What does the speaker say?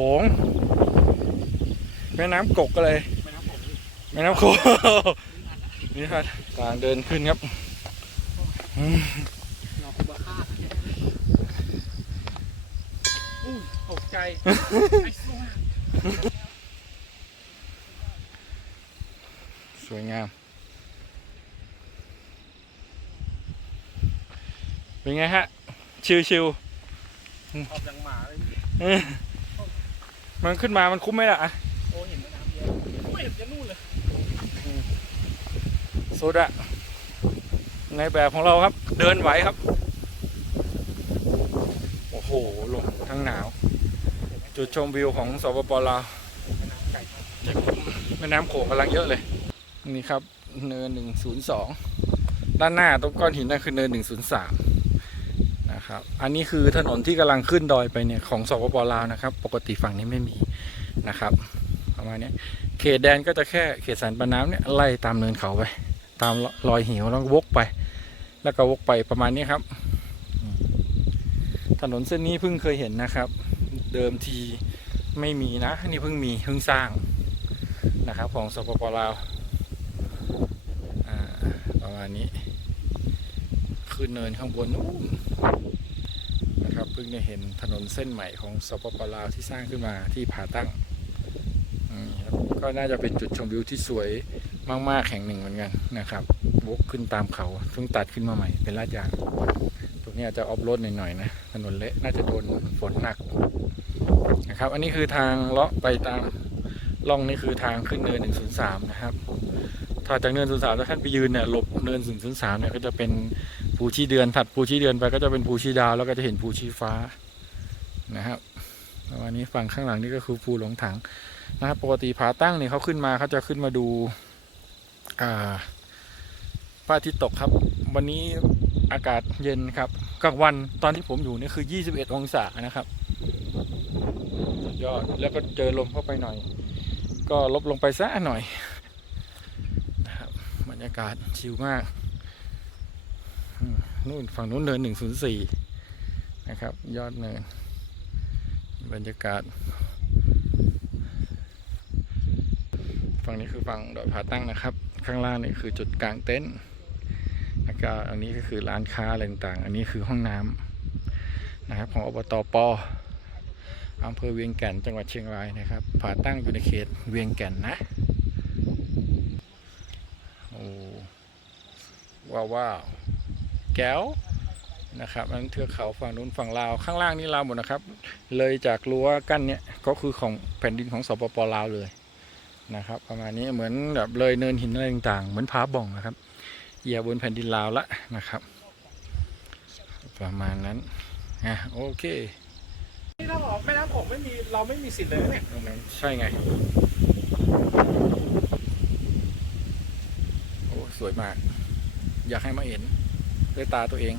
โขงแม่น้ำกกก็เลยไม่น้ำผมนี่แม่น้ำโขงนี่ครับทางเดินขึ้นครับอืมเราคุบาค่าอุ้ยตกใจไอ้สัวสวยงาม เป็นไงฮะ ชิวออกอย่างหมาเลยๆเออ มันขึ้นมามันคุ้มไหมล่ะโอ้เห็นแม่น้ำเยอะโอ้เห็นจะนู่นเลยสุดอะในแบบของเราครับ เดินไหวครับ โอ้โหลมทั้งหนาว จุดชมวิวของสปปลาวแม่น้ำไก่ทอดแม่น้ำโขงกำลังเยอะเลย นี่ครับ เนินหนึ่งศูนย์สองด้านหน้าตรงก้อนหินนั่นคือเนินหนึ่งศูนย์สาม นะครับ อันนี้คือถนนที่กำลังขึ้นดอยไปเนี่ยของสปปลาวนะครับ ปกติฝั่งนี้ไม่มีนะครับประมาณนี้เขตแดนก็จะแค่เขตสันปะน้ำเนี่ยไล่ตามเนินเขาไป ตามรอยหิวแล้ววกไป แล้วก็วกไปประมาณนี้ครับ ถนนเส้นนี้เพิ่งเคยเห็นนะครับ เดิมทีไม่มีนะนี่เพิ่งมีเพิ่งสร้างนะครับของสปปลาวประมาณนี้ ขึ้นเนินข้างบนนู้น นะครับเพิ่งได้เห็นถนนเส้นใหม่ของสปปลาวที่สร้างขึ้นมาที่ผาตั้งก็น่าจะเป็นจุดชมวิวที่สวยมาก ๆ แห่งหนึ่งเหมือนกันนะครับวกขึ้นตามเขาเพิ่งตัดขึ้นมาใหม่เป็นลาดยางตรงนี้อาจจะออฟโรดหน่อย ๆ นะถนนเละน่าจะโดนฝนหนักนะครับ อันนี้คือทางเลาะไปตามล่องนี่คือทางขึ้นเนิน 103 นะครับ ถ้าจากเนิน 03 ถ้าท่านไปยืนเนี่ยหลบเนิน 103 เนี่ยก็จะเป็น ภูชีเดือนถัดภูชีเดือนไปก็จะเป็นภูชีดาวแล้วก็จะเห็นภูชีฟ้านะครับวันนี้ฝั่งข้างหลังนี่ก็คือภูหลงถังนะครับปกติผาตั้งเนี่ยเขาขึ้นมาเขาจะขึ้นมาดูอ่าพระอาทิตย์ตกครับ วันนี้อากาศเย็นครับกลางวันตอนที่ผมอยู่นี่คือ 21 องศานะครับยอดแล้วก็เจอลมเข้าไปหน่อย ก็ลบลงไปซะหน่อยนะครับบรรยากาศชิลมาก นู่นฝั่งนู้นเนิน104นย์สี่นะครับ ยอดเนิน บรรยากาศ ฝั่งนี้คือฝั่งดอยผาตั้งนะครับ ข้างล่างนี่คือจุดกลางเต็นท์แล้วก็อันนี้ก็คือร้านค้าอะไรต่างๆ อันนี้คือห้องน้ำนะครับของอบตปอำเภอเวียงแก่นจังหวัดเชียงรายนะครับ ผาตั้งอยู่ในเขตเวียงแก่นนะ โอ้ว้าวว้าว แก้วนะครับอันนั้นเทือกเขาฝั่งนู้นฝั่งลาวข้างล่างนี่ลาวหมดนะครับ เลยจากรั้วกั้นเนี่ยก็คือของแผ่นดินของสปปลาวเลยนะครับ ประมาณนี้เหมือนแบบเลยเนินหินอะไรต่างๆ เหมือนผาบ่องนะครับเหยียบบนแผ่นดินลาวละนะครับ ประมาณนั้นอะโอเคนี่เราบอกแม่น้ำผมไม่มีเราไม่มีสิทธิ์เลยนะเนี่ยตรงนั้นใช่ไงโอ้สวยมาก อยากให้มาเห็น ด้วยตาตัวเอง